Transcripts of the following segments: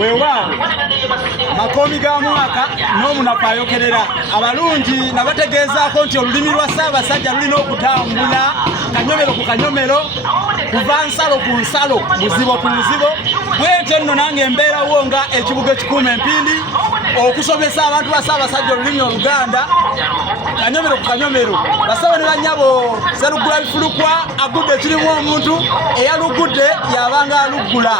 weewaawo makomi ga mwaka n'omunafu ayokerera abalungi nabategeezaako nti olulimi lwa Ssaabasajja lulina okutambula kanyomero ku kanyomero, kuva nsalo ku nsalo, muzibo ku muzibo. Bwentyo nno nange mbeerawo nga ekibuga ekikuuma empindi okusomesa abantu ba Ssaabasajja olulimi Oluganda kanyomero ku kanyomero. Basawo ne bannyabo Sseruggula Bifulukwa agudde kirimu omuntu eyalugudde yabanga aluggula,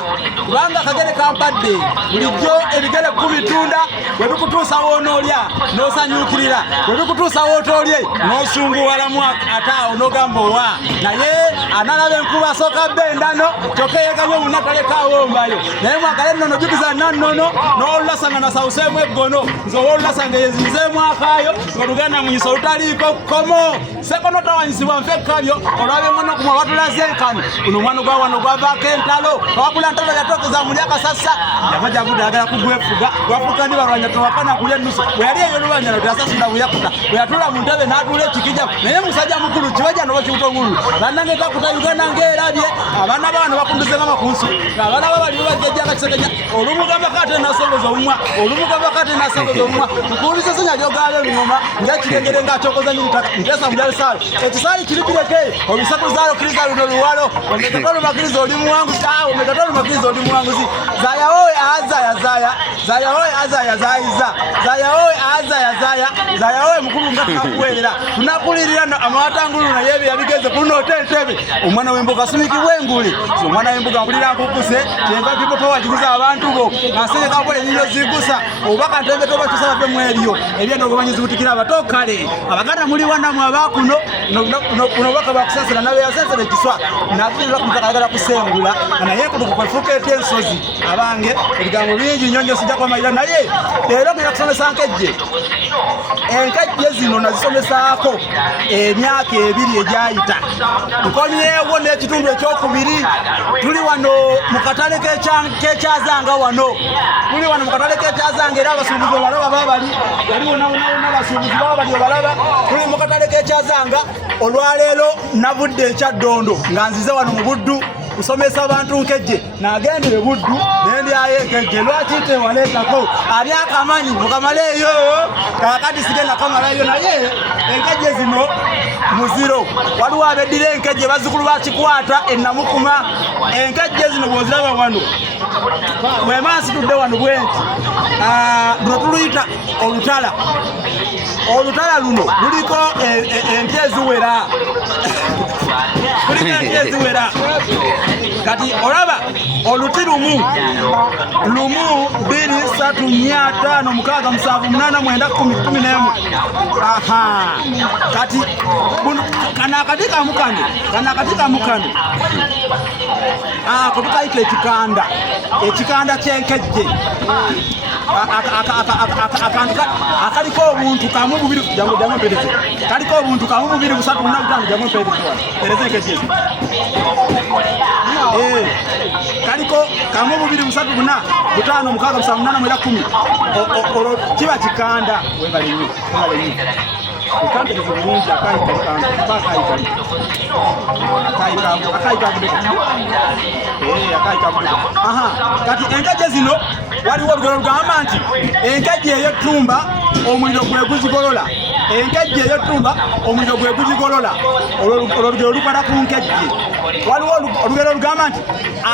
kubanga akagere kampadde bulijjo ebigere kubitunda bwe bikutuusa woonoolya n'osanyuukirira, bwe bikutuusa wootolye n'osunguwalamu ate awo n'ogamba owa naye analaba enkuba asooka bendano kyokka yeeganye omunatalekawombayo naye mwagale nnono jugiza nannono n'olulasanga nasawuseemu eggono nze owa olulasanga yezinzeemu akaayo ng'Oluganda munyisa olutaliiko kkomo sekono tawanyisibwa nfe ekkabyo olwaba engano kumwa watulaze enkani uno omwana gwa wano gwavaako entalo awakula ntalo yatookeza muli akasassa yava jagudde ayagala kugwefuga gwafuuka ndi balwanya towakana kulya ennusu bwe yali eyo olubanyana teyasasula buyakuta bwe yatula mu ntebe n'atuula ekikijamu naye musajja mukulu kibajja noba kibutongulu bannange takuta Uganda ng'erabye abaana bano bakunduze nga makunsu abaana babali bebajjajjanga kisekeja olumugamba kate nasongoza omumwa olumugamba kate nasongoza omumwa tukuwuliza sinya lyogaala ebiŋoma ng'ekirengere ng'akyokoza nyirutaka ntesa mu Darussalaam ekisaali kirikireke obisakuzaalo kiriza luno luwalo ometatolo makiriza oli muwanguzi ometatolo makiriza oli muwanguzi zaya owe azaya zaya zaya owe azaya zayiza zaya owe azaya zaya zaya owe mukulu nga tunakuweerera tunakulirira amawatangulu naye ebyo yabigeze kunoota entebe omwana w'embuga asumikibwa enguli omwana w'embuga mpulira nkukuse kyenva kiboto wajigiza abantu bo nasengeka mpola enyinyo zigusa obubaka ntebe toba tusaba mu ebyo ebyendo obumanyizi butikira abato kale Abaganda muli wanamu abakuno unobaka bakusasira nabe yasensera ekiswa nakuira kumutaka kusengula naye kutukufuka ensozi abange ebigambo bingi nyonyo sijja kwamayira naye leero ngenda kusomesa nkejje enkejje zino nazisomesaako emyaka ebiri egyayita nkomyewo n'ekitundu ekyokubiri tuli wano mu katale k'ekyazanga wano tuli wano mu katale k'ekyazanga era abasuubuzi obalaba babali yali wonawona abasuubuzi babali obalaba tuli mu katale k'ekyazanga olwaleero navudde ekyaddondo nga nzize wano mu Buddu kusomesa abantu nkejje nagendere Buddu nendyayo enkejje lwaki tewaleetako ali akamanyi mukamaleeyo kakati sigenda kamalayo naye enkejje zino muziro waliwo abeddira enkejje bazzukulu bakikwata ennamukuma enkejje zino bwoziraba wano bwemansi tudde wano bwenti luno tuluyita olutala olutala luno luliko ente eziwera kuliko ente eziwera kati olaba oluti lumu 2 3 4 5 6 7 8 9 10 11 aha kati kana katika mukano kutukayita ekikanda kyenkejje akaliko obuntu kamu bubiri jangu mpedeze kaliko obuntu kamu bubiri 3 4 5 jangu mpedeze pereze enkejje kaliko kamu bubiri 3 4 5 6 7 8 10 olo kiba kikanda webalinyi ukande kuzungumza aha kati enkejje zino waliwo olugero lugamba nti enkejje ey'ettumba omuliro gwe guzigolola enkejje ey'ettumba omuliro gwe guzigolola olugero lukwata ku nkejje waliwo olugero lugamba nti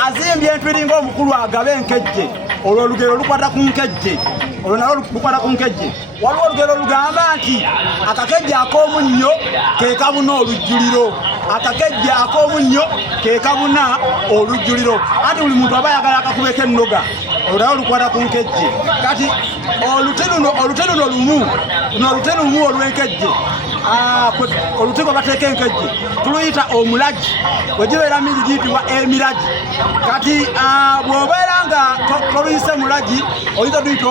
azimbye entwiringa omukulu agabe enkejje olwo olugero lukwata ku nkejje olwo nalwo lukwata ku nkejje waliwo olugero lugamba nti akakejje ak'omunnyo ke kabuna olujjuliro akakejje ak'omunnyo ke kabuna olujjuliro anti buli muntu aba ayagala akakubeko ennoga olwo lukwata ku nkejje kati oluti luno lumu olw'enkejje oluti gwe bateeka enkejje tuluyita omulagi bwe gibeera mingi giyitibwa emiragi kati bw'obeera nga toluyise mulagi oyinza tuyita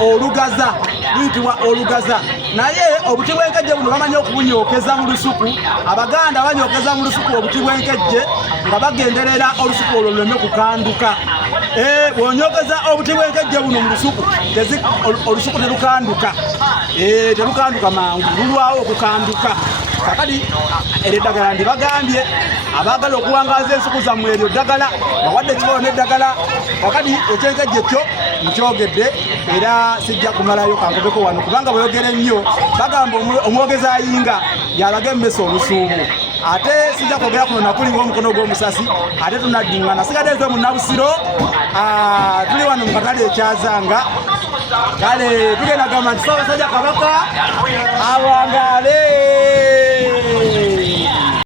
olugaza luyitibwa olugaza naye obuti bw'enkejje buno bamanyi okubunyokeza mu lusuku Abaganda banyokeza mu lusuku obuti bw'enkejje nga bagenderera olusuku olwo luleme kukanduka bw'onyokeza obuti bw'enkejje buno mu lusuku olusuku terukanduka terukanduka mangu lulwawo okukanduka kakati eddagala ndibagambye abaagala okuwangaza ensuku zammwe eryo ddagala bawadde ekibalo n'eddagala kakati ekyenkejje kyo nkyogedde era sijja kumalayo kankobeko wano kubanga bweyogera ennyo bagamba omwogezi ayinga yalaga emmesa olusuumu ate sijja kwogera kuno nakulinga omukono gw'omusasi ate tunaddiŋŋana sigadde nze munnabusiro tuli wano mu katale ekyazanga kale tugenda gamba nti Ssaabasajja Kabaka awangaale.